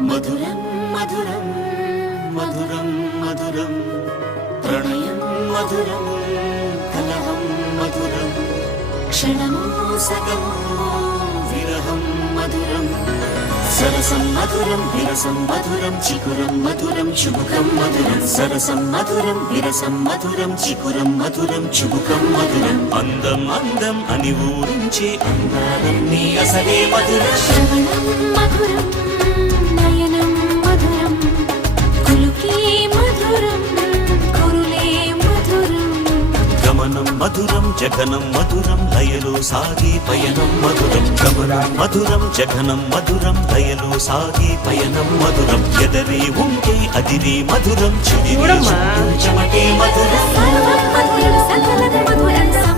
మధురం మధురం మధురం మధురం ప్రణయం మధురం కలహం మధురం క్షణమో సగమో విరహం మధురం సరసం మధురం విరసం మధురం చికురం మధురం చుబుకం మధురం సరసం మధురం విరసం మధురం చికురం మధురం చుబుకం మధురం అందం అందం అని ఊరించే అందాలన్నీ అసలే మధురం శ్రవణం మధురం నయనం మధురం కులుకే మధురం కురులే మధురం గమనం మధురం జగనం మధురం లయలో సాగే పయనం మధురం గమనం మధురం జగనం మధురం లయలో సాగే పయనం మధురం ఎదరే ఉంటే అదిరే మధురం చెమటే మధురం సర్వం మధురం సకలం మధురం